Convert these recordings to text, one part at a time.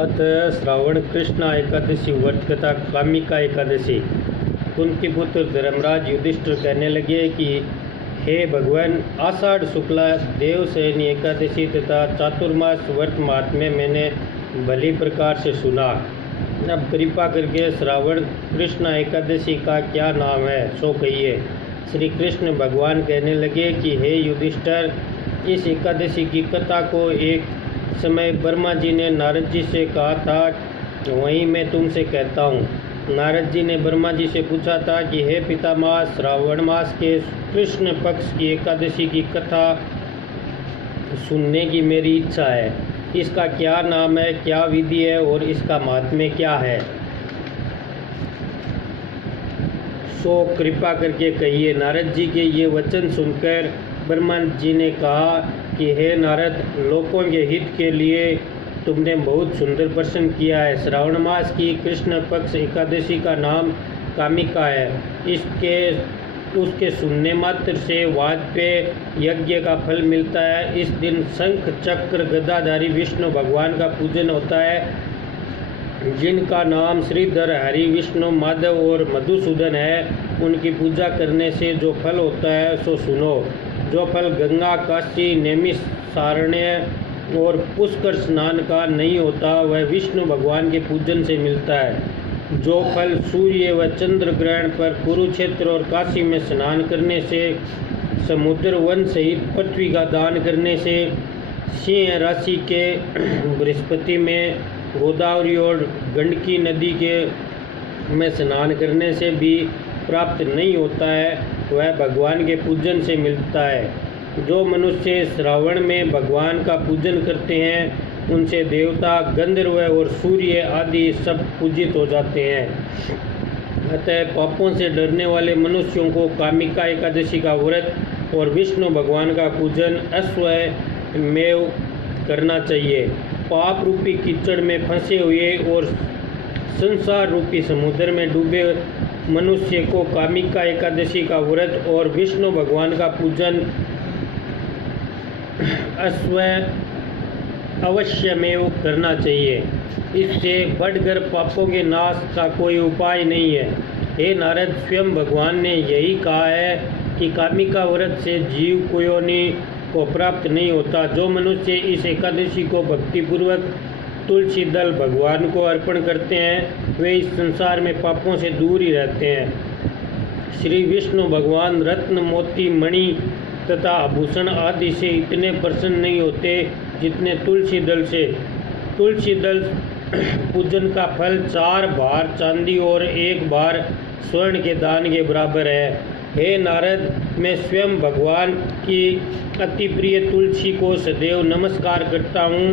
अतः श्रावण कृष्ण एकादशी व्रत कथा कामिका एकादशी। कुंती पुत्र धर्मराज युधिष्ठिर कहने लगे कि हे भगवान, आषाढ़ शुक्ला देवशयनी एकादशी तथा चातुर्मास व्रत महात्म्य मैंने भली प्रकार से सुना। अब कृपा करके श्रावण कृष्ण एकादशी का क्या नाम है सो कहिए। श्री कृष्ण भगवान कहने लगे कि हे युधिष्ठिर, इस एकादशी की कथा को एक समय ब्रह्मा जी ने नारद जी से कहा था, वहीं मैं तुमसे कहता हूँ। नारद जी ने ब्रह्मा जी से पूछा था कि हे पितामह, श्रावण मास के कृष्ण पक्ष की एकादशी की कथा सुनने की मेरी इच्छा है। इसका क्या नाम है, क्या विधि है और इसका महात्म्य क्या है, सो कृपा करके कहिए। नारद जी के ये वचन सुनकर ब्रह्मा जी ने कहा कि हे नारद, लोगों के हित के लिए तुमने बहुत सुंदर प्रश्न किया है। श्रावण मास की कृष्ण पक्ष एकादशी का नाम कामिका है। उसके सुनने मात्र से वाजपेय यज्ञ का फल मिलता है। इस दिन शंख चक्र गदाधारी विष्णु भगवान का पूजन होता है, जिनका नाम श्रीधर, हरि, विष्णु, माधव और मधुसूदन है। उनकी पूजा करने से जो फल होता है सो सुनो। जो फल गंगा, काशी, नैमिषारण्य और पुष्कर स्नान का नहीं होता, वह विष्णु भगवान के पूजन से मिलता है। जो फल सूर्य व चंद्र ग्रहण पर कुरुक्षेत्र और काशी में स्नान करने से, समुद्र वन सहित पृथ्वी का दान करने से, सिंह राशि के बृहस्पति में, गोदावरी और गंडकी नदी के में स्नान करने से भी प्राप्त नहीं होता है, वह भगवान के पूजन से मिलता है। जो मनुष्य श्रावण में भगवान का पूजन करते हैं, उनसे देवता, गंधर्व और सूर्य आदि सब पूजित हो जाते हैं। अतः पापों से डरने वाले मनुष्यों को कामिका एकादशी का व्रत और विष्णु भगवान का पूजन अश्वमेव करना चाहिए। पाप रूपी कीचड़ में फंसे हुए और संसार रूपी समुद्र में डूबे मनुष्य को कामिका एकादशी का व्रत और विष्णु भगवान का पूजन अवश्यमेव करना चाहिए। इससे बढ़कर पापों के नाश का कोई उपाय नहीं है। हे नारद, स्वयं भगवान ने यही कहा है कि कामिका व्रत से जीव को योनि को प्राप्त नहीं होता। जो मनुष्य इस एकादशी को भक्तिपूर्वक तुलसी दल भगवान को अर्पण करते हैं, वे इस संसार में पापों से दूर ही रहते हैं। श्री विष्णु भगवान रत्न, मोती, मणि तथा आभूषण आदि से इतने प्रसन्न नहीं होते जितने तुलसी दल से। तुलसी दल पूजन का फल 4 भार चांदी और 1 भार स्वर्ण के दान के बराबर है। हे नारद, मैं स्वयं भगवान की अति प्रिय तुलसी को सदैव नमस्कार करता हूँ।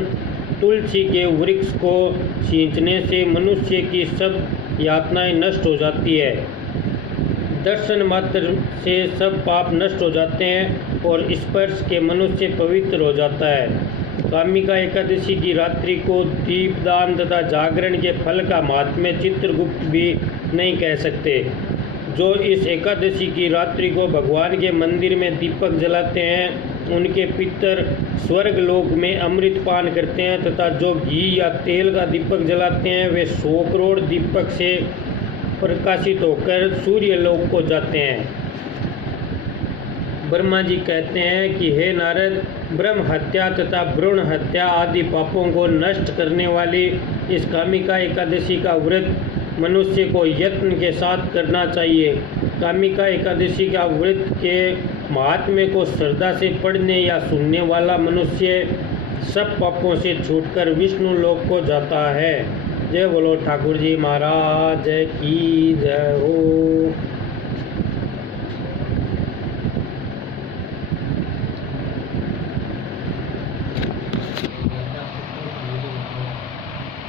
तुलसी के वृक्ष को सींचने से मनुष्य की सब यातनाएं नष्ट हो जाती है। दर्शन मात्र से सब पाप नष्ट हो जाते हैं और स्पर्श के मनुष्य पवित्र हो जाता है। कामिका एकादशी की रात्रि को दीपदान तथा जागरण के फल का महात्म्य चित्रगुप्त भी नहीं कह सकते। जो इस एकादशी की रात्रि को भगवान के मंदिर में दीपक जलाते हैं, उनके पितर स्वर्ग लोक में अमृत पान करते हैं तथा जो घी या तेल का दीपक जलाते हैं, वे 100 करोड़ दीपक से प्रकाशित होकर सूर्य लोक को जाते हैं। ब्रह्मा जी कहते हैं कि हे नारद, ब्रह्म हत्या तथा भ्रूण हत्या आदि पापों को नष्ट करने वाली इस कामिका एकादशी का व्रत मनुष्य को यत्न के साथ करना चाहिए। कामिका एकादशी का व्रत के महात्म्य को श्रद्धा से पढ़ने या सुनने वाला मनुष्य सब पापों से छूटकर विष्णु लोक को जाता है। जय बोलो ठाकुर जी महाराज की जय हो।